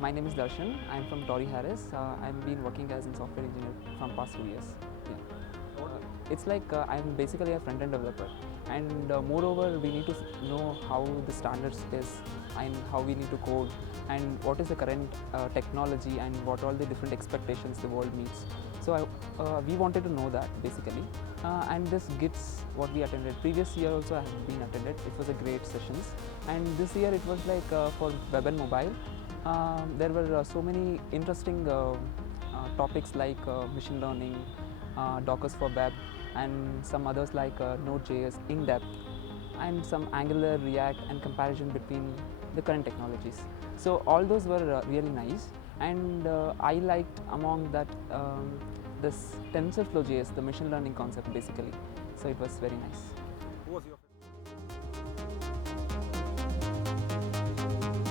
My name is Darshan. I'm from Torrey Harris. I've been working as a software engineer from past 2 years. Yeah. It's like I'm basically a front-end developer, and moreover, we need to know how the standards is and how we need to code and what is the current technology and what all the different expectations the world meets. So we wanted to know that basically, and this GITS what we attended previous year also I have been attended. It was a great sessions, and this year it was like for web and mobile. There were so many interesting topics like machine learning, Dockers for web, and some others like Node.js in depth, and some Angular, React, and comparison between the current technologies. So all those were really nice, and I liked among that this TensorFlow JS, the machine learning concept basically. So it was very nice. Who was your